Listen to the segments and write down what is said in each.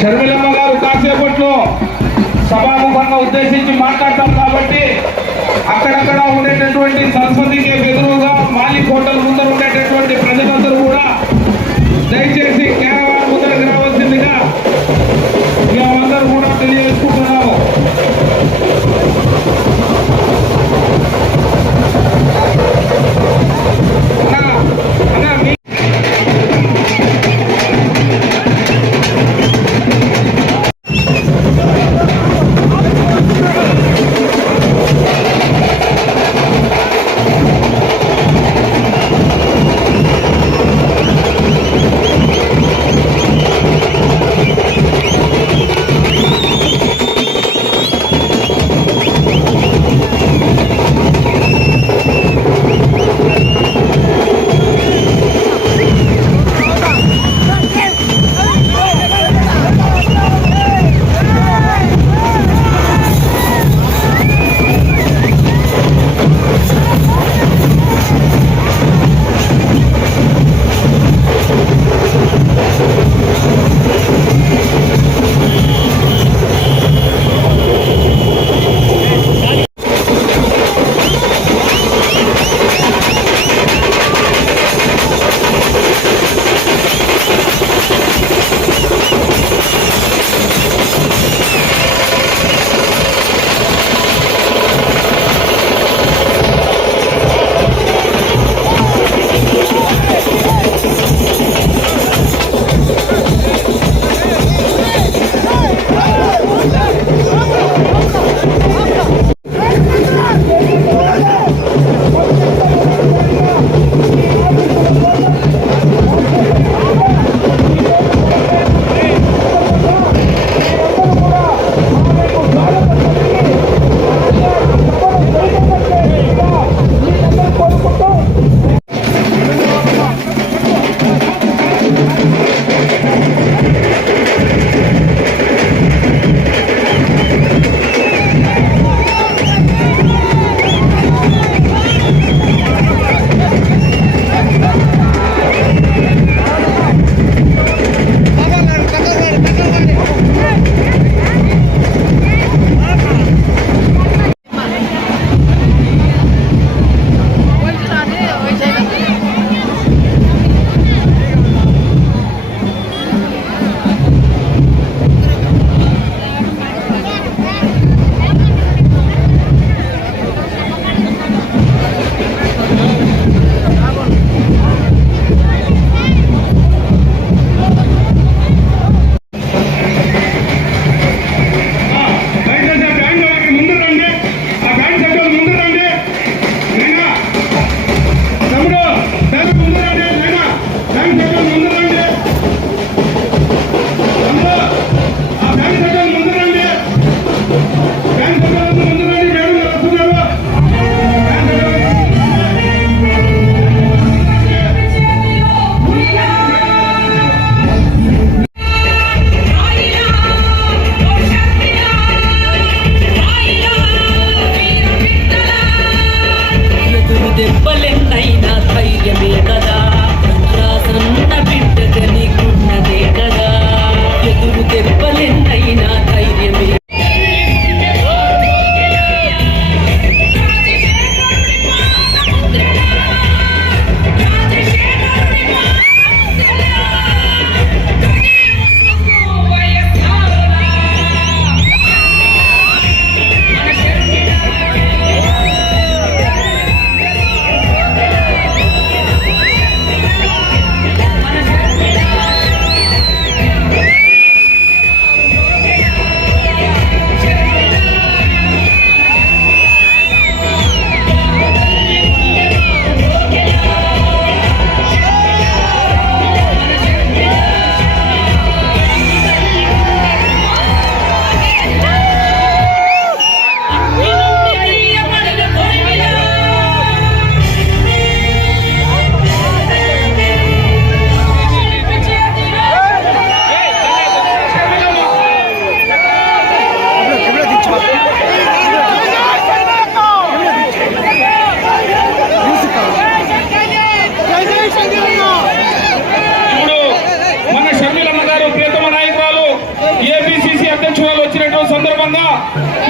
షర్మిలమ్మ గారు కాసేపట్లో సభాముఖంగా ఉద్దేశించి మాట్లాడతారు కాబట్టి అక్కడక్కడ ఉండేటటువంటి సంస్కృతికి ఎదురుగా మాలి హోటల్ ముందర ఉండేటటువంటి ప్రజలందరూ కూడా దయచేసి కేరళ ముందరకు రావాల్సిందిగా మేమందరూ కూడా తెలియజేసుకుంటున్నాము.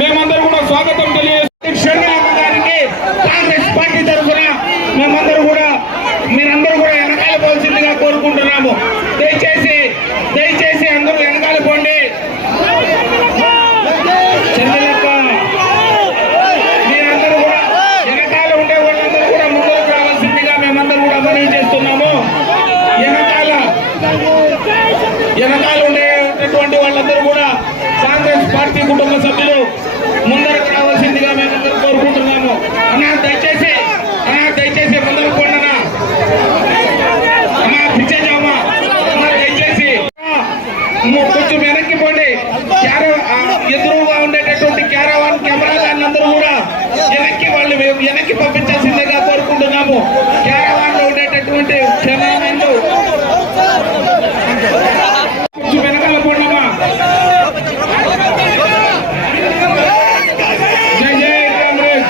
మేమందరూ కూడా స్వాగతం తెలియజేస్తున్నాం గారికి కాంగ్రెస్ పార్టీ తరఫున మేమందరూ కూడా మీరందరూ కూడా వెనకాల పోవాల్సిందిగా కోరుకుంటున్నాము. దయచేసి అందరూ వెనకాల పోండి. మీరందరూ కూడా వెనకాల ఉండే వాళ్ళందరూ కూడా ముందుకు రావాల్సిందిగా మేమందరూ కూడా మనవి చేస్తున్నాము. వెనకాల ఉండేటటువంటి వాళ్ళందరూ కూడా కాంగ్రెస్ పార్టీ కుటుంబ సభ్యులు ముందరకు రావాల్సిందిగా మేమందరూ కోరుకుంటున్నాము. అన్నా దయచేసి ముందరకు పోండనా అమ్మా పిచ్చేజామా దయచేసి కొంచెం వెనక్కి పోండి. ఎదురుగా ఉండేటటువంటి క్యారవాన్ కెమెరాలందరూ కూడా వెనక్కి పంపించాల్సిందిగా కోరుకుంటున్నాము. క్యారవాన్ లో ఉండేటటువంటి కెమెరామెన్లు కొంచెం వెనకాల పోండమ్మా. జై జై కాంగ్రెస్.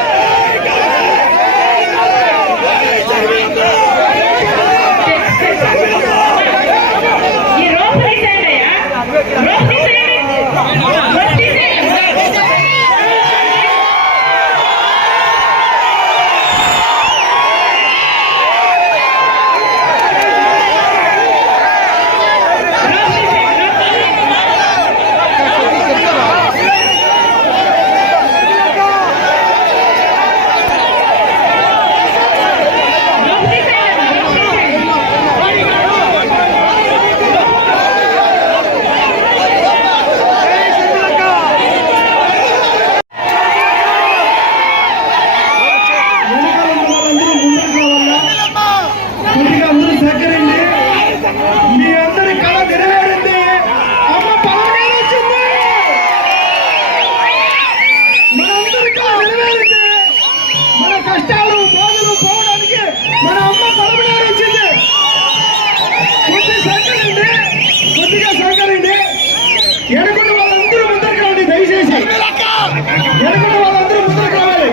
ఎనుకున్న వాళ్ళందరూ ముందరికి రావాలి. దయచేసి ఎనుకున్న వాళ్ళందరూ ముందరికి రావాలి.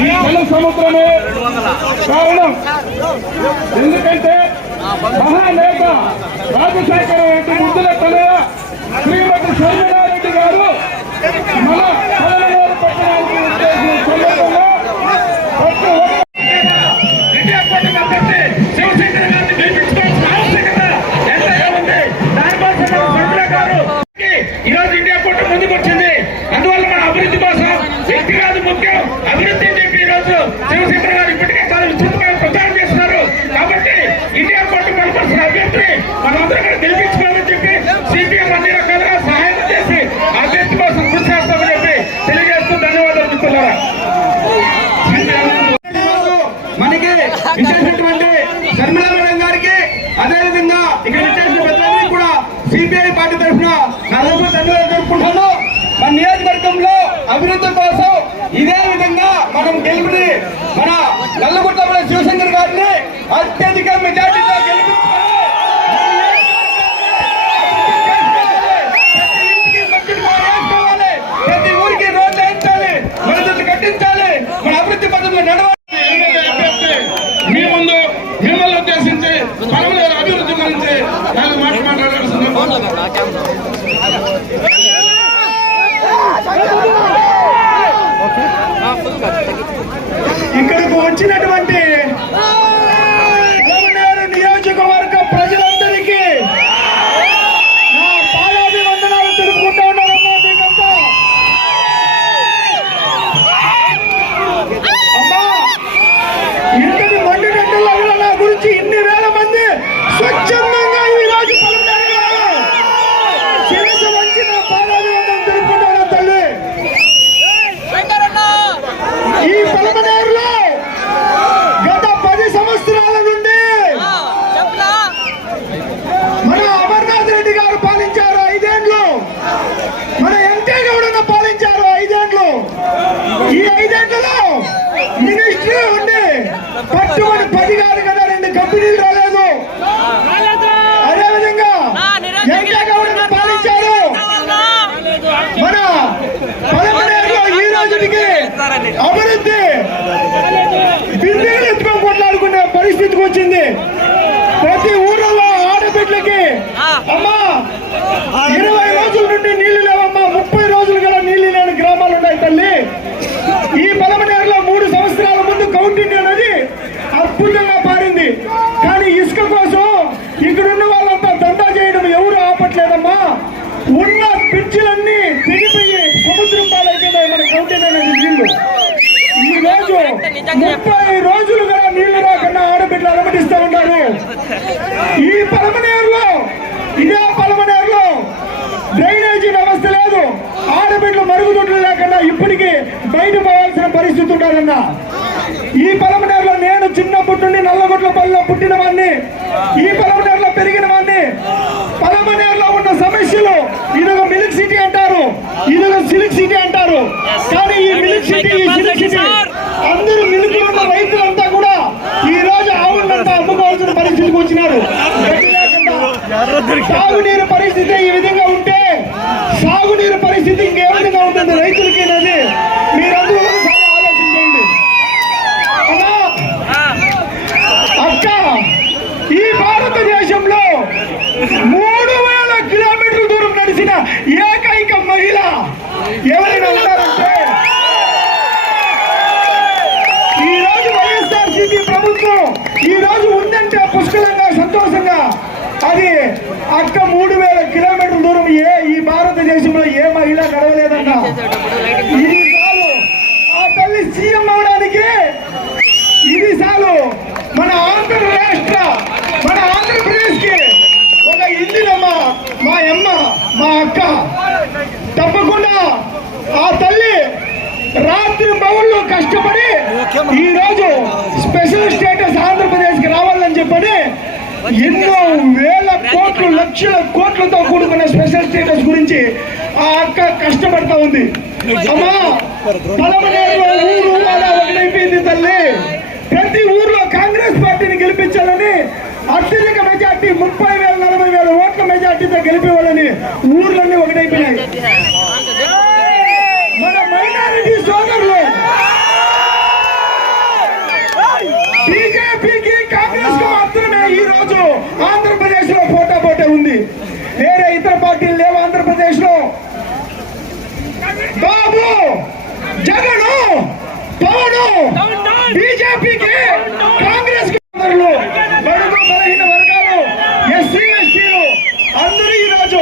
ఈ జల సముద్రమే కారణం. ఎందుకంటే మహానేత రాజశేఖర రెడ్డి ముద్దుల తనయ శ్రీమతి సోమయారెడ్డి గారు మన పదనూరు పట్టణానికి సందర్భంగా ఇండియా కూటమి అభ్యర్థి శివశంకర్ గారిని గెలిపించుకోవాల్సిన ఆవశ్యకత ఎంతగా ఉంది. దానికోసం సంజయ్ గారు ఈరోజు ఇండియా కూటమి ముందుకు వచ్చింది. అందువల్ల మన అభివృద్ధి కోసం వ్యక్తి కాదు ముఖ్యం, అభివృద్ధి అని చెప్పి ఈరోజు శివశంకర్ గారు ఇప్పటికే చాలా విస్తృతంగా ప్రచారం చేస్తున్నారు. కాబట్టి ఇండియా కూటమి బలపరిచిన అభ్యర్థి మనం అందరం గెలిపించుకోవాలి. అభివృద్ధి బిల్డింగ్లు ఎత్తుకొని కొట్లాడుకునే పరిస్థితికి వచ్చింది. ప్రతి ఊళ్ళలో ఆడబిడ్డలకి అమ్మా 20 రోజుల నుండి నీళ్లు లేవమ్మా, 30 రోజులు గల నీళ్లు లేని గ్రామాలు ఉన్నాయి తల్లి. ఈ పలమనేరులో 3 సంవత్సరాల ముందు కౌంటింగ్ అనేది అద్భుతంగా పారింది. కానీ ఇసుక కోసం ఇక్కడున్న వాళ్ళంతా దందా చేయడం ఎవరు ఆపట్లేదమ్మా. ఉన్న పిచ్చిలన్నీ తెగిపోయి సముద్రం పాలైపోయినాయి మన కౌంటింగ్ అనేది నీళ్లు. ఈ రోజు 30 రోజులుగా నీళ్లు రాకుండా ఆడబిడ్డలు అలమటిస్తూ ఉన్నారు. ఈ పలమనేరులో ఇదే పలమనేరులో డ్రైనేజీ వ్యవస్థ లేదు. ఆడబిడ్డలు మరుగుదొడ్లు లేకుండా ఇప్పటికీ బయట పోవాల్సిన పరిస్థితి ఉండాలన్నా. ఈ పలమనేరులో నేను చిన్నప్పటి నుండి నల్లగొట్లపల్లిలో పుట్టిన వాడిని, ఈ పలమనేరులో పెరిగిన వాడిని. పలమనేరులో ఉన్న సమస్యలు ఇదొక మిల్క్ సిటీ అంటారు, ఇదొక సిల్క్ సిటీ అంటారు. కానీ ఈ మిల్క్ సిటీ, ఈ సిల్క్ సిటీ అందరూ మిల్కులున్న రైతులంతా కూడా ఈ రోజు ఆవులంతా అమ్ముకోవాల్సిన పరిస్థితికి వచ్చినారు. సాగునీరు పరిస్థితి ఈ విధంగా ఉంటే సాగునీరు పరిస్థితి ఇంకే విధంగా ఉంటుంది రైతులకి అనేది మీరందరూ ఒకసారి ఆలోచించండి. అక్క, ఈ భారతదేశంలో 3000 కిలోమీటర్ల దూరం నడిచిన ఏకైక మహిళ ఎవరైనా ఉన్నారంటే ఈ రోజు వైఎస్ఆర్సీపీ ప్రభుత్వం ఈ రోజు ఉందంటే పుష్కలంగా సంతోషంగా అది అక్క 3000 కిలోమీటర్ల దూరం ఈ భారతదేశంలో ఏ మహిళ నడవలేదన్నా. ఇది చాలు ఆ తల్లి సీఎం అవడానికి, ఇది చాలు మన ఆంధ్రప్రదేశ్ కి ఒక ఇందిరమ్మ, మా అమ్మ, మా అక్క. తప్పకుండా ఆ తల్లి రాత్రి బౌళ్ళు కష్టపడి ఈ రోజు స్పెషల్ స్టేటస్ ఆంధ్రప్రదేశ్ కి రావాలని చెప్పని ఎన్నో వేల కోట్లు, లక్షల కోట్లతో కూడుకున్న స్పెషల్ స్టేటస్ గురించి ఆ అక్క కష్టపడతా ఉంది. అమ్మా, పలమనేరులో ఊరు వాడ ఒకటైపోయింది తల్లి. ప్రతి ఊర్లో కాంగ్రెస్ పార్టీని గెలిపించాలని అత్యధిక మెజార్టీ 30,000, 40,000 ఓట్ల మెజార్టీతో గెలిపేవాళ్ళని ఊర్లన్నీ ఒకటైపోయినాయి. మన మైనారిటీ సోదరులు బీజేపీకి, కాంగ్రెస్ కు మాత్రమే ఈ రోజు ఆంధ్రప్రదేశ్ లో పోటా ఉంది. వేరే ఇతర పార్టీలు లేవు ఆంధ్రప్రదేశ్ లో. బాబు, జగన్, పవన్, బీజేపీకి, కాంగ్రెస్ కు బడుగు బలహీన వర్గాలు, ఎస్సీ ఎస్టీలు అందరూ ఈ రోజు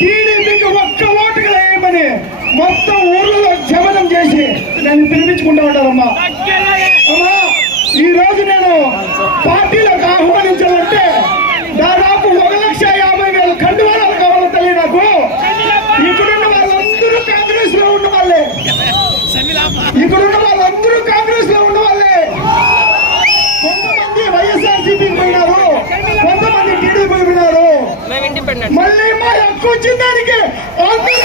టీడీపీకి ఒక్క ఓటుగా వేయమని మొత్తం ఊర్లలో శపథం చేసి నేను పిలిపించుకుంటా ఉంటారమ్మా. అమ్మా, ఈ రోజు నేను పార్టీలకు ఆహ్వానించాలంటే దాదాపు 1,50,000 కండువాలు కావాలి తల్లి నాకు. ఇక్కడున్న వాళ్ళందరూ కాంగ్రెస్ లో ఉన్న వాళ్ళే, ఇక్కడున్న వాళ్ళందరూ కాంగ్రెస్ లో ఉన్న వాళ్ళే. కొంతమంది వైఎస్ఆర్సీపీకి పోయినారు, కొంతమంది టీడీపీ పోయినారు. మళ్ళీ మా హక్కు వచ్చిన దానికి అందరూ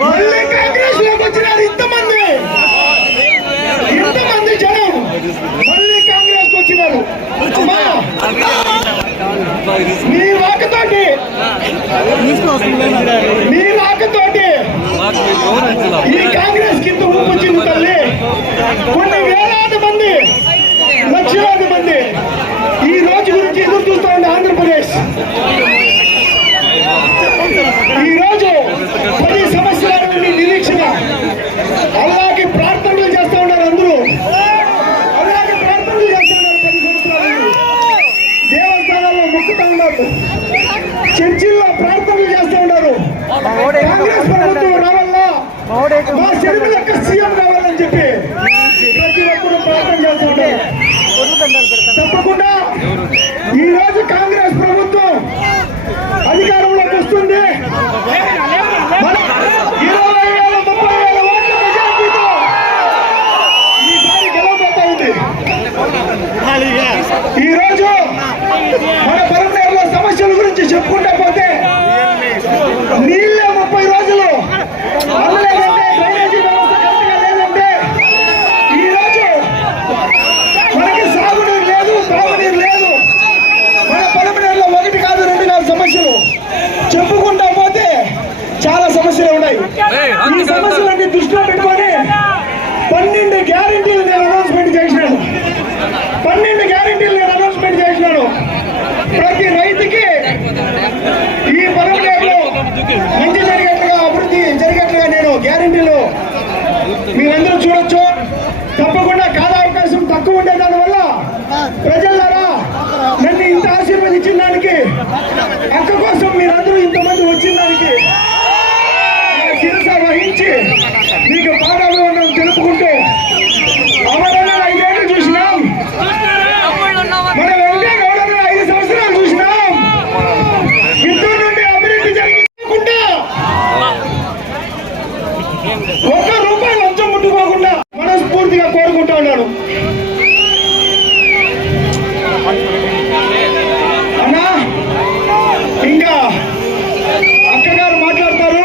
మళ్ళీ కాంగ్రెస్ లోకి వచ్చినారు. ఇంతమంది జనం మళ్ళీ కాంగ్రెస్ కు వచ్చినారు. మీ వాకతోటి ఈ కాంగ్రెస్ కింద ఊపొచ్చింది తల్లి. కొన్ని వేలాది మంది, లక్షలాది మంది ఈ రోజు గురించి ఎదురు చూస్తూ ఉంది ఆంధ్రప్రదేశ్. ఈ రోజు 10 సంవత్సరాల నుండి నిరీక్షణ, అలాగే ప్రార్థనలు చేస్తూ ఉన్నారు. అందరూ అలాగే ప్రార్థనలు చేస్తూ ఉన్నారు. 10 సంవత్సరాల నుండి దేవస్థానాల్లో మొక్కుతూ ఉన్నారు, చర్చిల్లో ప్రార్థనలు చేస్తూ ఉన్నారు. సమస్యలు ఉన్నాయి. ఈ సమస్యలన్నీ దృష్టిలో పెట్టుకొని 12 గ్యారెంటీలు నేను అనౌన్స్మెంట్ చేసినాను. 12 గ్యారెంటీలు నేను అనౌన్స్మెంట్ చేసినాను. ప్రతి రైతుకి ఈ పొలంలో మంచి జరిగేట్లుగా, అభివృద్ధి జరిగేట్లుగా నేను గ్యారెంటీలు మీరందరూ చూడొచ్చు. తప్పకుండా కాల అవకాశం తక్కువ ఉండే దానివల్ల ప్రజలారా నన్ను ఇంత ఆశీర్వదించిన దానికి, అక్క కోసం మీరందరూ ఇంతమంది వచ్చిన దానికి శిరస వహించి మీకు పాదాభివందనం తెలుపుకుంటూ, అవరణ 5 ఏళ్ళు చూసినాం, మన వెంకటగౌడను 5 సంవత్సరాలు చూసినాం. ఇద్దరు నుండి అభివృద్ధి జరగకుండా ₹1 లంచం ముట్టుకోకుండా మనస్ఫూర్తిగా కోరుకుంటా ఉన్నాను. అన్నా ఇంకా అక్కగారు మాట్లాడతారు.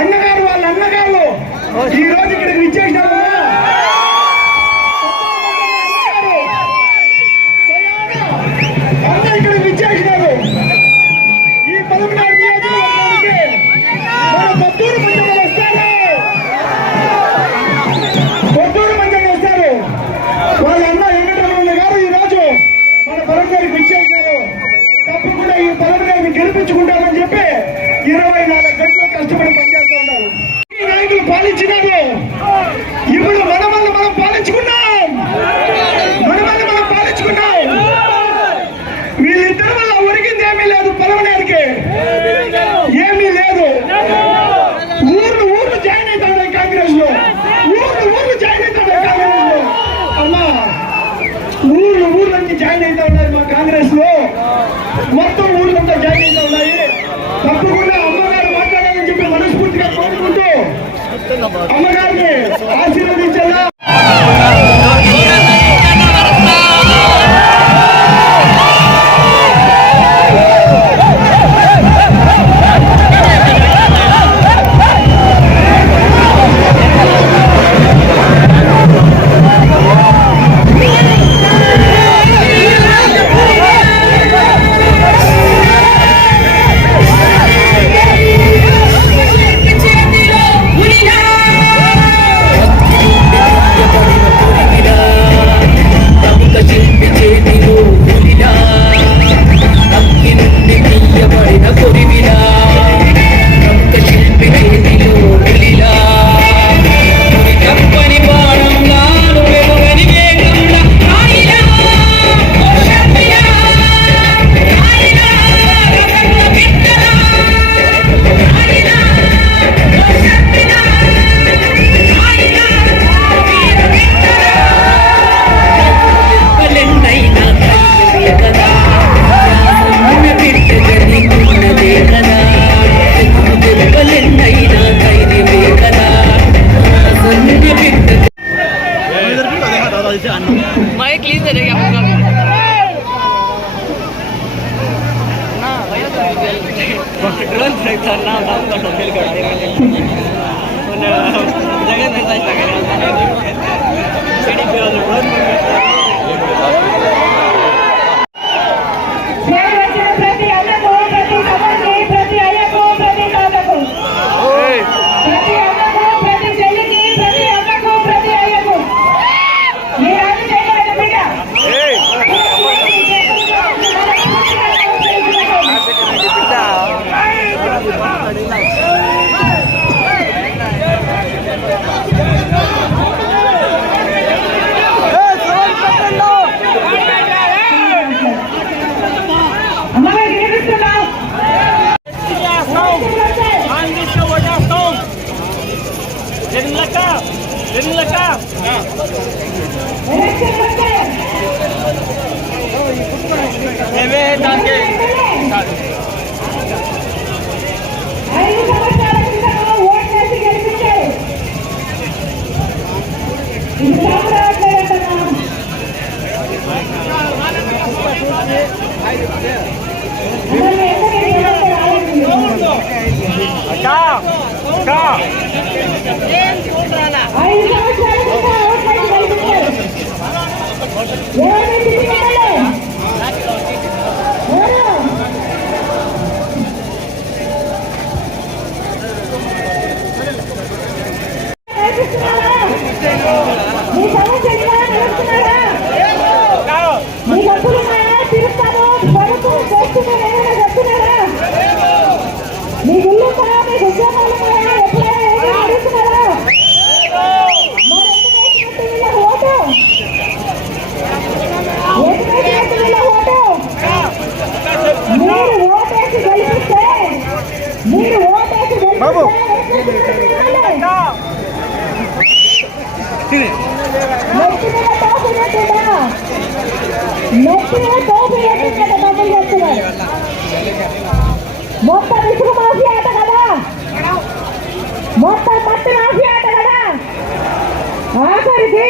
అన్నగారు వాళ్ళ అన్నగారు ఈ రోజు ఇక్కడికి విచ్చేసినారు. అన్న ఇక్కడికి విచ్చేసినారు. ఈ 14 నియోజకవర్గానికి మన కొత్తూరు మంజలు వస్తారు. కొత్తూరు మంజలు వస్తారు. వాళ్ళ అన్న వెంకటరమణ గారు ఈ రోజు మన పొలం గారికి విచ్చేసినారు. తప్పకుండా ఈ పొలం గారిని గెలిపించుకుంటామని చెప్పి 24 గంటలు కష్టపడి పనిచేస్తూ ఉన్నారు. ఈ నాయకులు పాలించినారు. ఇప్పుడు మనమల్ని మనం పాలించుకున్నాం. వీళ్ళిద్దరి వల్ల ఒరిగింది ఏమీ లేదు. పొలమనేరికి ఏమీ లేదు. ఊర్లు జాయిన్ అవుతాడు కాంగ్రెస్ లో. ఊర్లు జాయిన్ అవుతాడు కాంగ్రెస్ లో. అమ్మా ఊర్లన్నీ జాయిన్ అవుతా ఉన్నారు మా కాంగ్రెస్ లో. మొత్తం ఊర్లంతా జాయిన్ అవుతా ఉన్నాయి. తప్పకుండా అమ్మగారు మాట్లాడాలని చెప్పి మనస్ఫూర్తిగా కోరుకుంటూ అమ్మగారిని ఆశీర్వదించాలా. బాబు మొత్తం ఇసుక మాఫీ ఆట కదా, మొత్తం మట్టి మాఫీ ఆట కదా. ఆఖరికి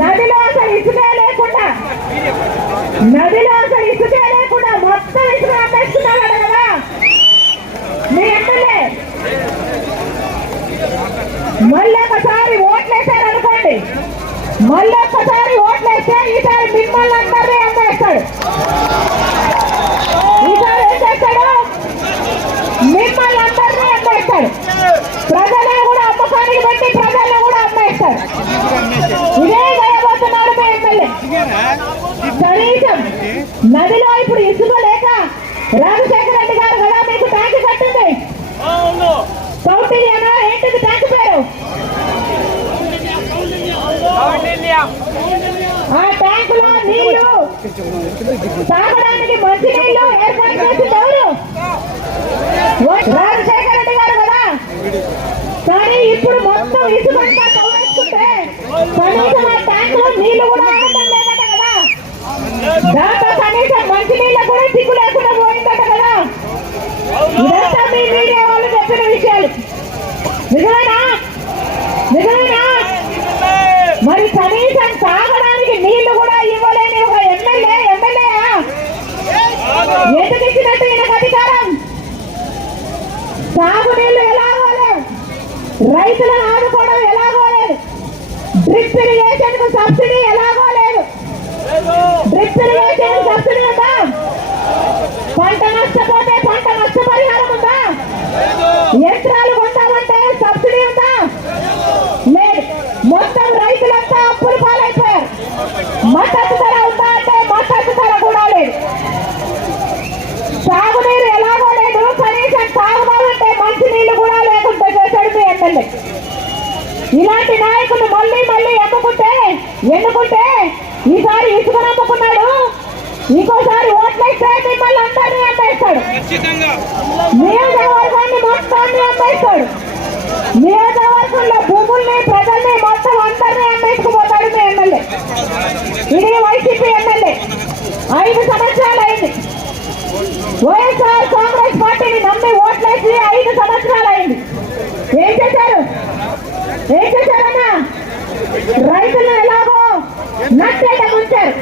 నదిలో అసలు ఇసుకే లేకుండా మొత్తం ఇసుక అమ్మేస్తున్నాడు కదా మీ ఎమ్మెల్యే. మళ్ళొకసారి ఓట్లేసారనుకోండి, మళ్ళొకసారి ఓట్లేస్తే ఈసారి మిమ్మల్ని అందరినీ అమ్మేస్తాడు. ఈసారి ఏం చేస్తాడు? మిమ్మల్ని అందరినీ అమ్మేస్తాడు. ప్రజలే కూడా అమ్మకానికి పెట్టి ప్రజల్ని కూడా అమ్మేస్తాడు. ఇదే చేయబోతున్నాడు మీ ఎమ్మెల్యే. కనీసం నదిలో ఇప్పుడు ఇసుక లేక రాజశేఖర రెడ్డి గారు కదా మీకు ట్యాంక్ కట్టింది. కౌటిల్యనా ఏంటిది ట్యాంక్ పేరు? ఆ ట్యాంక్ లో నీళ్లు తాగడానికి మంచి నీళ్లు ఏర్పాటు చేసింది ఎవరు? రాజశేఖర రెడ్డి గారు కదా. కానీ ఇప్పుడు మొత్తం ఇసుకంతా తవ్వేసుకుంటే కనీసం ఆ ట్యాంక్ లో నీళ్లు కూడా ఆడటం లేదట కదా. దాంతో కనీసం మంచి నీళ్ళ కూడా దిక్కు లేకుండా పోయిందట కదా. ఇదంతా మీ మీడియా వాళ్ళు చెప్పిన విషయాలు. నిజమేనా? మరి కనీసం తాగడానికి నీళ్లు కూడా ఇవ్వలేని ఒక ఎమ్మెల్యేయా? ఎందుకు ఇచ్చినట్టు ఈయనకు అధికారం? సాగునీళ్లు ఎలాగో లేదు, రైతులను ఆదుకోవడం ఎలాగో లేదు, డ్రిప్ ఇరిగేషన్ కు సబ్సిడీ ఎలాగో లేదు. డ్రిప్ ఇరిగేషన్ సబ్సిడీ ఉందా? పంట నష్టపోతే పంట నష్టపరిహారం ఉందా? యంత్రాలు కొంటామంటే సబ్సిడీ ఉందా? లేదు. మొత్తం రైతులంతా అప్పులు పాలైపోయారు. మద్దతు ధర ఉందా అంటే మద్దతు ధర కూడా లేదు. సాగునీరు ఎలాగో లేదు, కనీసం తాగుదామంటే మంచి నీళ్లు కూడా లేకుండా చేశాడు మీ ఎమ్మెల్యే. ఇలాంటి నాయకులు మళ్ళీ ఎన్నుకుంటే ఈసారి ఇసుక నమ్ముకున్నాడు, ఇంకోసారి ఓట్లేస్తే మిమ్మల్ని అందరినీ అమ్మేస్తాడు. నియోజకవర్గాన్ని మొత్తాన్ని అమ్మేస్తాడు. నియోజకవర్గంలో భూముల్ని ప్రజల్ని మొత్తం అందరినీ అమ్మేసుకుపోతాడు మీ ఎమ్మెల్యే. ఇది వైసీపీ ఎమ్మెల్యే. 5 సంవత్సరాలు అయింది. వైఎస్ఆర్ కాంగ్రెస్ పార్టీని నమ్మి ఓట్లేసి 5 సంవత్సరాలు అయింది. ఏం చేశారన్నా? రైతులను ఎలాగో నట్టేట ముంచారు.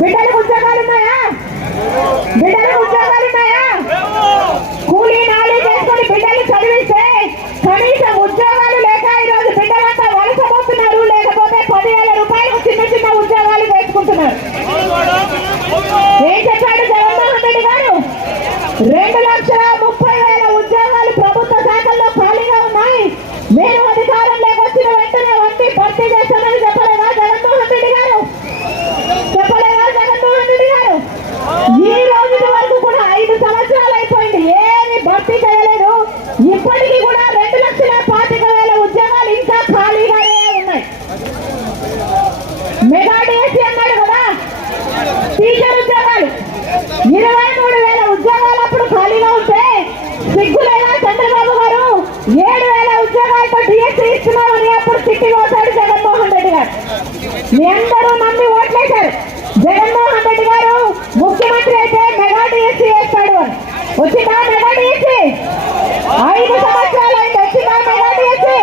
బిడ్డలకు ఉద్యోగాలు ఉన్నాయా? కూలీ నాలి చేసుకొని బిడ్డలు చదివిస్తే కనీసం ఉద్యోగాలు లేక ఈరోజు బిడ్డలంతా వలసపోతున్నారు. లేకపోతే 10,000 రూపాయలకు చిన్న ఉద్యోగాలు వేసుకుంటున్నారు. ఏం చెప్పాడు జగన్మోహన్ రెడ్డి గారు? 2,30,000 ఉద్యోగాలు ప్రభుత్వ శాఖల్లో ఖాళీగా ఉన్నాయి, నేను అధికారంలోకి వచ్చిన వెంటనే భర్తీ చేస్తానని చెప్పలేదా జగన్మోహన్ రెడ్డి గారు? ఈ రోజు వరకు కూడా 5 సంవత్సరాలు అయిపోయింది, ఏమి భర్తీ చేయలేదు. ఇప్పటికీ కూడా 2,25,000 ఉద్యోగాలు ఇంకా ఖాళీగానే ఉన్నాయి. మెగా డిఎస్సీ అన్నాడు కదా, టీచర్ ఉద్యోగాలు 23,000 ఉద్యోగాలు అప్పుడు ఖాళీగా ఉంటే సిగ్గులేదా చంద్రబాబు గారు? 7,000 ఉద్యోగాలతో డిఎస్సీ ఇస్తున్నామని అప్పుడు తిట్టి కోసాడు జగన్మోహన్ రెడ్డి గారు. మీ అందరూ నమ్మి ఓట్లేశారు. జగన్మోహన్ రెడ్డి గారు ముఖ్యమంత్రి అయితే మెగా డిఎస్సీ వేస్తాడు అని. వచ్చిందా మెగా డిఎస్సీ? 5 సంవత్సరాలు అయితే వచ్చిందా మెగా డిఎస్సీ?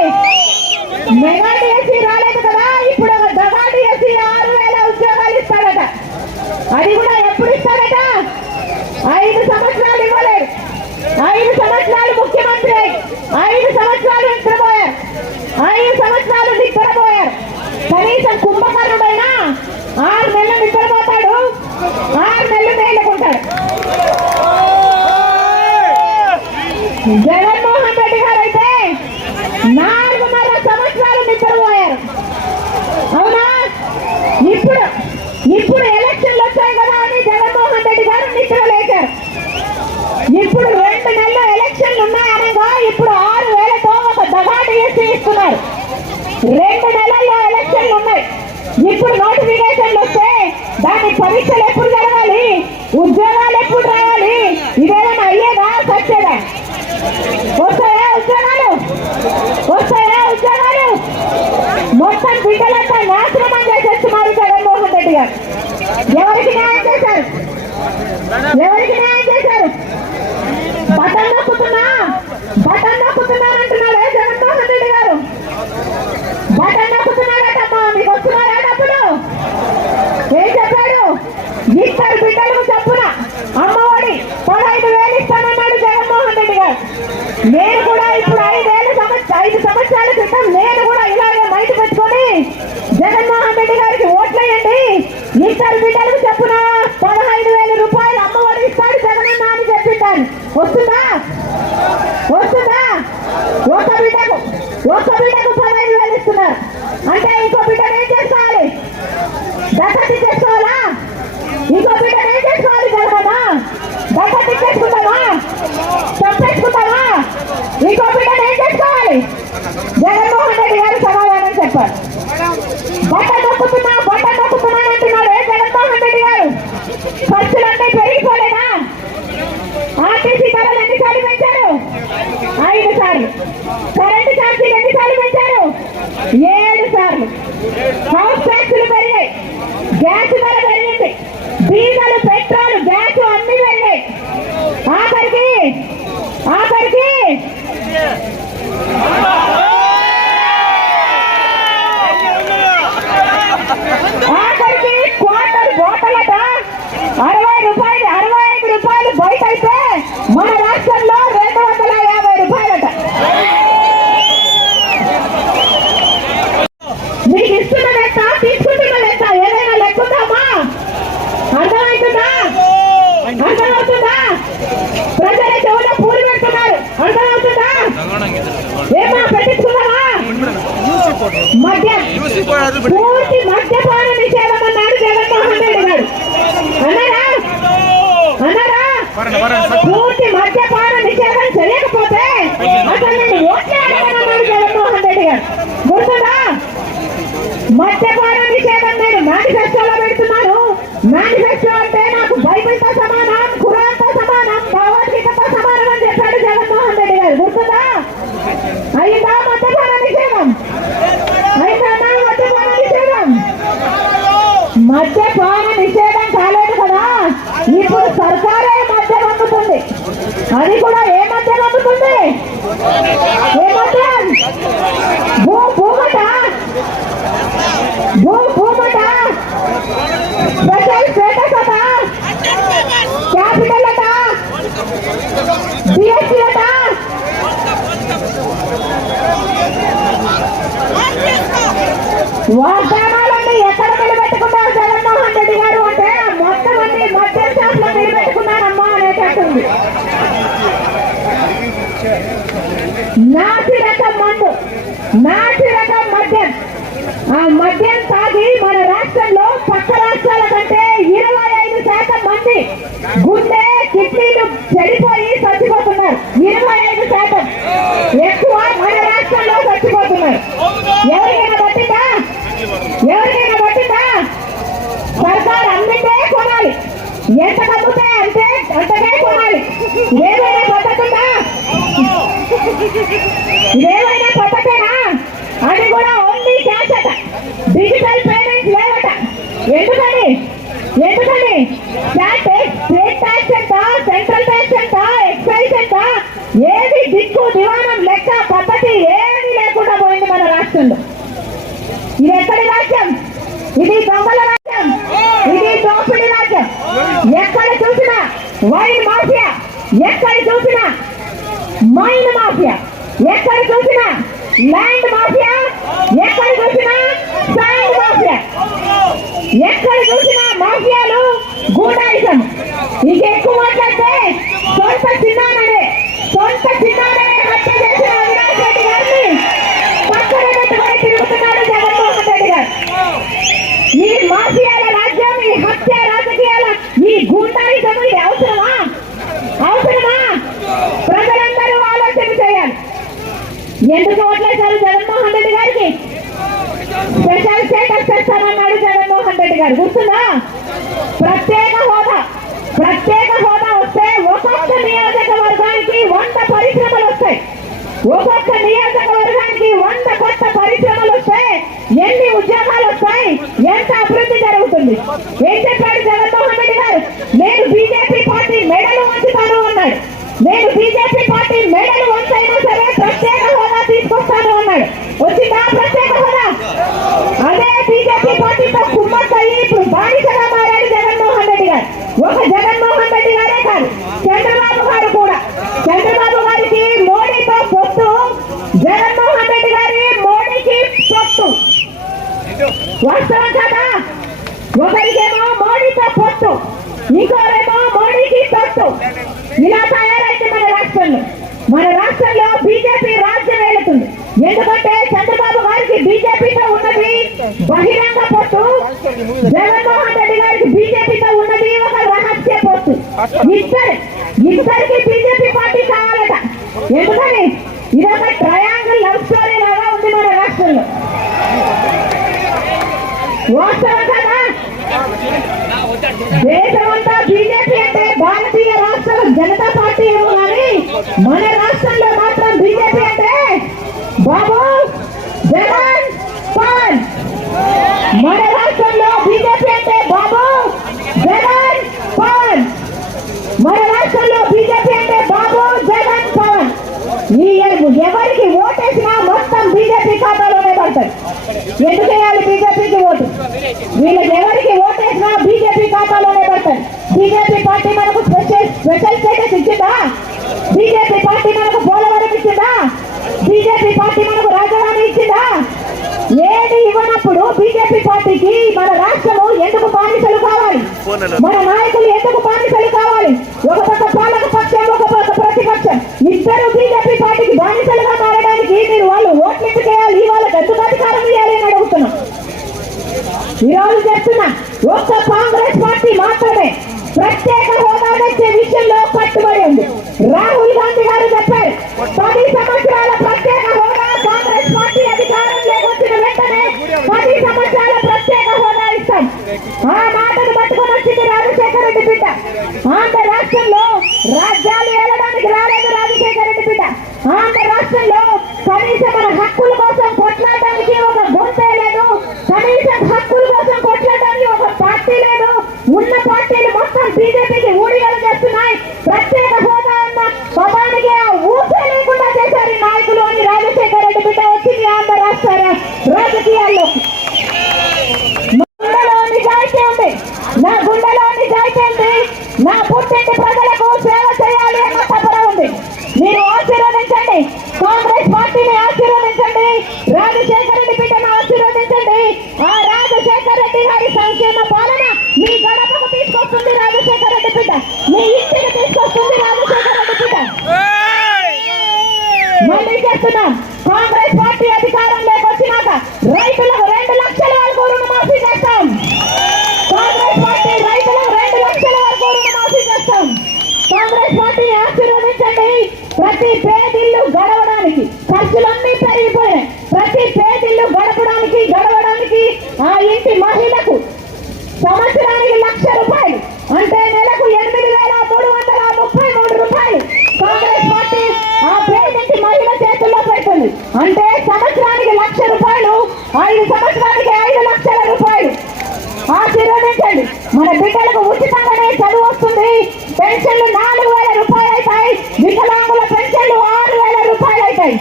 అది కూడా ఎప్పుడు ఇస్తారట? 5 సంవత్సరాలు ఇవ్వలేదు. 5 సంవత్సరాలు ముఖ్యమంత్రి, 5 సంవత్సరాలు నిద్రపోయారు, 5 సంవత్సరాలు నిద్రపోయారు. కనీసం కుంభకర్ణుడైనా 6 నెలలు నిద్రపోతాడు, 6 నెలలు మేలుకుంటాడు. జగన్మోహన్ రెడ్డి గారు అయితే 4.5 సంవత్సరాలు నిద్రపోయారు. అవునా? ఇప్పుడు ఎలక్షన్లు వచ్చాయి కదా అని జగన్మోహన్ రెడ్డి గారు నిద్ర లేచారు. ఇప్పుడు 2 నెలలు ఎలక్షన్లు ఉన్నాయనగా ఇప్పుడు 6,000తో ఒక దగాటి వేసి ఇస్తున్నారు. 2 నెలల్లో ఎలక్షన్లు ఉన్నాయి. ఇప్పుడు నోటిఫికేషన్లు వస్తే దాని పరీక్షలు ఎప్పుడు జరగాలి, ఉద్యోగాలు ఎప్పుడు రావాలి, ఇదేమైనా అయ్యేదా సచ్చేదా? వస్తాయా ఉద్యోగాలు? వస్తాయా ఉద్యోగాలు? మొత్తం బిడ్డలంతా నాశనం చేసేస్తున్నారు జగన్మోహన్ రెడ్డి గారు. ఎవరికి న్యాయం చేశారు? ఎవరికి న్యాయం చేశారు? బటన్ నొక్కుతున్నారంటున్నాడే జగన్మోహన్ రెడ్డి గారు. బటన్ నొక్కుతున్నారటమ్మా, మీకు వస్తున్నారా డబ్బులు? ఏం చెప్పాడు? 2 బిడ్డలకు చప్పున అమ్మఒడి 15,000 ఇస్తానన్నాడు జగన్మోహన్ రెడ్డి గారు. నేను కూడా ఇప్పుడు 5 సంవత్సరాల క్రితం నేను కూడా ఇలాగే మైకి పెట్టుకొని జగన్మోహన్ రెడ్డి గారికి ఓట్లేయండి, 2 బిడ్డలకు చప్పున 15,000 రూపాయలు అమ్మఒడి ఇస్తాడు జగనన్న అని చెప్పింటాను. వస్తుందా? ఒక బిడ్డకు 15,000 ఇస్తున్నారు అంటే ఇంకో బిడ్డను ఏం చేసుకోవాలి? దత్తత చేసుకోవాలా? ఇంకో బిడ్డను ఏం చేసుకోవాలి? జగనన్న దత్తత చేసుకుంటావా? చంపేసుకుంటావా? ఇంకో బిడ్డను ఏం చేసుకోవాలి? జగన్మోహన్ రెడ్డి గారు సమాధానం చెప్పారు. బట్టలు నొక్కుతున్నా అంటున్నాడు జగన్మోహన్ రెడ్డి గారు. ఖర్చులన్నీ పెరిగిపోలేదా? ఆర్టీసీ ధరలు ఎన్నిసార్లు పెంచారు? 5 సార్లు. కరెంటు ఛార్జీలు ఎన్నిసార్లు పెంచారు? 7 సార్లు. హౌస్ ట్యాక్సులు పెరిగాయి, గ్యాస్ ధర పెరిగింది, డీజిల్, పెట్రోల్, గ్యాస్ అన్ని పెరిగాయి. ఆఖరికి క్వార్టర్ బాటలట 65 రూపాయలు బయట అయితే మన రాష్ట్రంలో 250 రూపాయలట. మీకు ఇస్తున్న లెక్క, తీసుకుంటున్న లెక్క ఏదైనా లెక్కుందామా? అర్థమవుతుందా? ప్రజల చెవులో పూలు పెడుతున్నారు. అర్థమవుతుందా? ఏమా పెట్టించుకున్నావా? మద్యం పూర్తి మద్యపాన నిషేధం అన్నాడు జగన్మోహన్ రెడ్డి గారు. అన్నారా? పూర్తి మద్యపాన నిషేధం చేయకపోతే అసలు నేను ఓట్లే అడగనన్నాడు జగన్మోహన్ రెడ్డి గారు. గుర్తుందా? మద్యపాన నిషేధం నేను మేనిఫెస్టోలో పెడుతున్నాను. మేనిఫెస్టో అంటే నాకు బైబిల్తో సమానం, ఖురాన్తో సమానం, భగవద్గీతతో సమానం అని చెప్పాడు జగన్మోహన్ రెడ్డి గారు. గుర్తుందా? అయిందా మద్యపాన నిషేధం? మద్యపాన నిషేధం కాలేదు కదా, ఇప్పుడు సర్కారే మద్యం అమ్ముతుంది. అది కూడా ఏ మద్యం అమ్ముతుంది? ఏ మద్యం? భూమట, స్పెషల్ స్టేటస్ అట, క్యాపిటల్ అట, డిఎస్సీ అట. వాగ్దానాలన్నీ ఎక్కడ నిలబెట్టుకున్నారు జగన్మోహన్ రెడ్డి గారు అంటే మొత్తం అన్ని మద్యం షాపులో నిలబెట్టుకున్నారమ్మా అనేటట్టుంది. నాసి రకం మందు, నాసి రకం మద్యం. ఆ మద్యం తాగి మన రాష్ట్రంలో పక్క రాష్ట్రాల కంటే 25% మంది గుండె, కిడ్నీలు చెడిపోయి చచ్చిపోతున్నారు. 25% ఎక్కువ మన రాష్ట్రంలో చచ్చిపోతున్నారు. ఎవరికైనా పట్టిందా? సర్కారు అమ్మితే కొనాలి, ఎంత కమ్ముతే అంతకే కొనాలి. ఏమైనా పద్ధతుందా? ఏమైనా పద్ధతేనా? అది కూడా ఓన్లీ క్యాష్ అట, డిజిటల్ పేమెంట్స్ లేవట. ఎందుకని? స్టేట్ ట్యాక్స్ ఎంత, సెంట్రల్ ట్యాక్స్ ఎంత, ఎక్సైజ్ ఎంత, ఏది దిక్కు దివాణం లెక్క పద్ధతి ఏది లేకుండా పోయింది మన రాష్ట్రంలో. ఇది ఎక్కడి రాజ్యం? ఇది దొంగల రాజ్యం, ఇది దోపిడీ రాజ్యం. వైన్ మాఫియా ఎక్కడ చూసినా, మైన్ మాఫియా ఎక్కడ చూసినా, ల్యాండ్ మాఫియా ఎక్కడ చూసినా, శాండ్ మాఫియా ఎక్కడ చూసినా మాఫియాలు, గూడాయిజం. ఇక ఎక్కువ మాట్లాడితే సొంత చిన్నాననే హత్య చేసిన అవినాష్ రెడ్డి గారిని పక్కన పెట్టుకొని తిరుగుతున్నాడు జగన్మోహన్ రెడ్డి గారు. ఈ మాఫియాల రాజ్యం, ఈ హత్య రాజకీయాల, ఈ గూండాయిజం ఇది అవసరమా? ప్రజలందరూ ఆలోచన చేయాలి. ఎందుకు ఓట్లేశారు జగన్మోహన్ రెడ్డి గారికి? స్పెషల్ స్టేటస్ చేస్తామన్నాడు జగన్మోహన్ రెడ్డి గారు, గుర్తుందా? ప్రత్యేక హోదా వస్తే ఒక్కొక్క నియోజకవర్గానికి 100 పరిశ్రమలు వస్తాయి. ఒక్కొక్క నియోజకవర్గానికి 100 కొత్త పరిశ్రమలు వస్తే ఎన్ని ఉద్యోగాలు వస్తాయి? ఎంత అభివృద్ధి జరుగుతుంది? ఏం చెప్పాడు జగన్మోహన్ రెడ్డి గారు? నేను బీజేపీ పార్టీ మెడలు వంచుతాను అన్నాడు. నేను బీజేపీ పార్టీ మెడలు వంచైనా సరే ప్రత్యేక హోదా తీసుకొస్తాను అన్నాడు. వచ్చిందా ప్రత్యేక హోదా? అదే బీజేపీ పార్టీతో కుమ్మక్కయ్యి ఇప్పుడు బానిసగా మారాడు జగన్మోహన్ రెడ్డి గారు. ఒక జగన్మోహన్ రెడ్డి గారే కాదు, చంద్రబాబు గారు కూడా. చంద్రబాబు గారికి మోడీతో పొత్తు, జగన్మోహన్ రెడ్డి గారి మోడీకి పొత్తు. వాస్తవం కదా? ఒకరికేమో మోడీతో పొత్తు, ఇంకోరేమో మోడీకి పొత్తు. ఇలా తయారైంది మన రాష్ట్రంలో బీజేపీ రాజ్యం ఏలుతుంది. ఎందుకంటే చంద్రబాబు గారికి బీజేపీతో ఉన్నది బహిరంగ పొత్తు, జగన్మోహన్ రెడ్డి గారికి బీజేపీతో ఉన్నది ఒక రహస్య పొత్తు. ఇద్దరికి బీజేపీ పార్టీ కావాలట. ఎందుకని? ఇదొక ట్రయాంగిల్ లవ్ స్టోరీ లాగా ఉంది మన రాష్ట్రంలో. వాస్తవం కదా? దేశమంతా బీజేపీ అంటే భారతీయ రాష్ట్ర జనతా పార్టీ ఏమో కానీ మన రాష్ట్రంలో మాత్రం బీజేపీ అంటే బాబు జగన్ పవన్. మన రాష్ట్రంలో బీజేపీ అంటే బాబు జగన్ పవన్. మన రాష్ట్రంలో బీజేపీ అంటే బాబు జగన్ పవన్. ఈ ఎవరికి ఓటేసినా మొత్తం బీజేపీ ఖాతాలోనే పడతారు. ఎందుకు వేయాలి బీజేపీకి ఓటు? వీళ్ళకి ఎవరికి ఓటేసినా బీజేపీ ఖాతాలోనే పడతారు. బీజేపీ పార్టీ మనకు స్పెషల్ స్టేటస్ ఇచ్చిందా? బీజేపీ పార్టీ మనకు పోలవరం ఇచ్చిందా? బీజేపీ పార్టీ మనకు రాజధాని ఇచ్చిందా? ఏది ఇవ్వనప్పుడు బీజేపీ పార్టీకి మన రాష్ట్రము ఎందుకు బానిసలు కావాలి? మన నాయకులు ఎందుకు బానిసలు కావాలి? ఒక పక్క పాలక పక్షం, ఒక పక్క ప్రతిపక్షం, ఇద్దరు బీజేపీ పార్టీకి బానిసలుగా మారడానికి మీరు వాళ్ళు ఓట్లు ఎందుకు వేయాలి? వాళ్ళకి ఎందుకు అధికారం ఇవ్వాలి అని అడుగుతున్నాం. ఈరోజు చెప్తున్నా, ఒక్క కాంగ్రెస్ పార్టీ మాత్రమే ప్రత్యేక హోదా తెచ్చే విషయంలో కట్టుబడి ఉంది. రాహుల్ గాంధీ గారు చెప్పారు, 10 సంవత్సరాల ప్రత్యేక హోదా కాంగ్రెస్ పార్టీ అధికారంలోకి వచ్చిన వెంటనే 10 సంవత్సరాల ప్రత్యేక హోదా ఇస్తాం. ఆ మాటను పట్టుకొని వచ్చింది రాజశేఖర రెడ్డి బిడ్డ. ఆంధ్ర రాష్ట్రంలో రాజ్యాలు ఏలడానికి రాలేదు రాజశేఖర రెడ్డి బిడ్డ. ఆంధ్ర రాష్ట్రంలో కనీసం మన హక్కుల కోసం కొట్లాడడానికి ఒక గొంతే లేదు. కనీసం హక్కుల కోసం కొట్లాడడానికి ఒక పార్టీ లేదు. ఉన్న పార్టీలు మొత్తం బీజేపీకి ఊడిగలు చేస్తున్నాయి. ప్రత్యేక హోదా అన్న పదానికి ఆ ఊసే లేకుండా చేశారు ఈ నాయకులు అని రాజశేఖర రెడ్డి బిడ్డ వచ్చింది ఆంధ్ర రాష్ట్ర రాజకీయాల్లో. గుండెలో నిజాయితీ ఉంది, నా గుండెలో నిజాయితీ ఉంది. నా పుట్టింటి ప్రజలకు సేవ చేయాలి అన్న తపన ఉంది. మీరు ఆశీర్వదించండి, కాంగ్రెస్ పార్టీని ఆశీర్వదించండి, రాజశేఖర రెడ్డి బిడ్డను ఆశీర్వదించండి. ఆ రాజశేఖర రెడ్డి గారి సంక్షేమ పాలన మీ గడపకు తీసుకొస్తుంది రాజశేఖర రెడ్డి బిడ్డ, మీ ఇంటికి తీసుకొస్తుంది రాజశేఖర రెడ్డి బిడ్డ. మళ్ళీ చెప్తున్నాం, కాంగ్రెస్ పార్టీ అధికారంలోకి వచ్చినాక రైతులకు 2 లక్షల వరకు రుణమాఫీ చేస్తాం. కాంగ్రెస్ పార్టీ రైతులకు 2 లక్షల వరకు రుణమాఫీ చేస్తాం. కాంగ్రెస్ పార్టీని ఆశీర్వదించండి. ప్రతి పేదిల్లు గడవడానికి ఖర్చులన్నీ పెరిగిపోయాయి. ప్రతి పేదిల్లు గడవడానికి ఆ ఇంటి మహిళకు సంవత్సరానికి 1,00,000 రూపాయలు అంటే నెలకు 8,333 రూపాయలు కాంగ్రెస్ పార్టీ ఆ పేదింటి మహిళ చేతుల్లో పెడుతుంది. అంటే సంవత్సరానికి 1,00,000 రూపాయలు, 5 సంవత్సరానికి 5 లక్షల రూపాయలు. ఆశీర్వదించండి. మన బిడ్డలకు ఉచితంగానే చదువు వస్తుంది. పెన్షన్లు 4,000 రూపాయలు అవుతాయి. వికలాంగుల పెన్షన్లు 6,000 రూపాయలు అవుతాయి.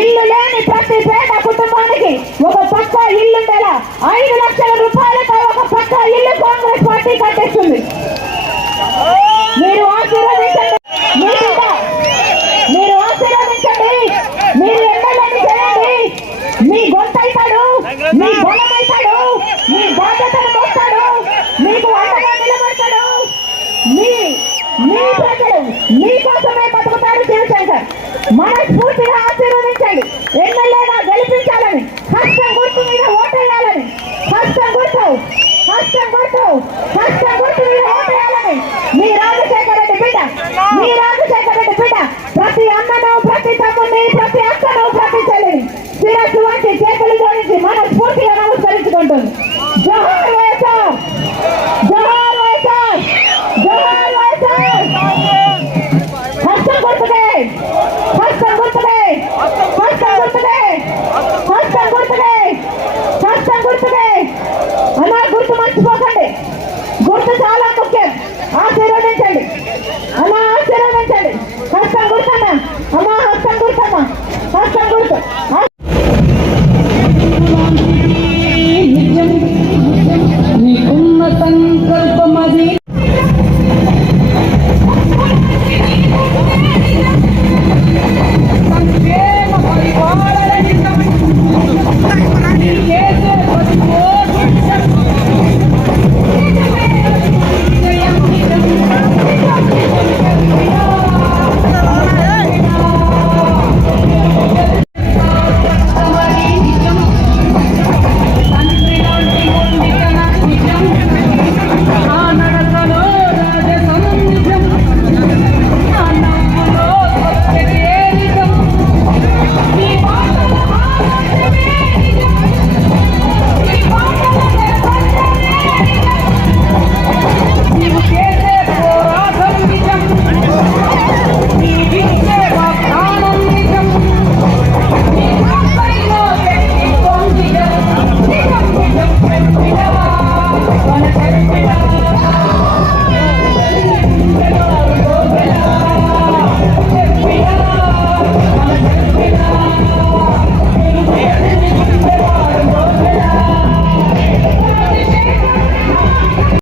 ఇల్లు లేని ప్రతి పేద కుటుంబానికి ఒక పక్క ఇల్లుండేలా 5 లక్షల రూపాయలతో ఒక పక్క ఇల్లు కాంగ్రెస్ పార్టీ కట్టిస్తుంది. గురించి మనస్ఫూర్తిగా నమస్కరించుకుంటుంది.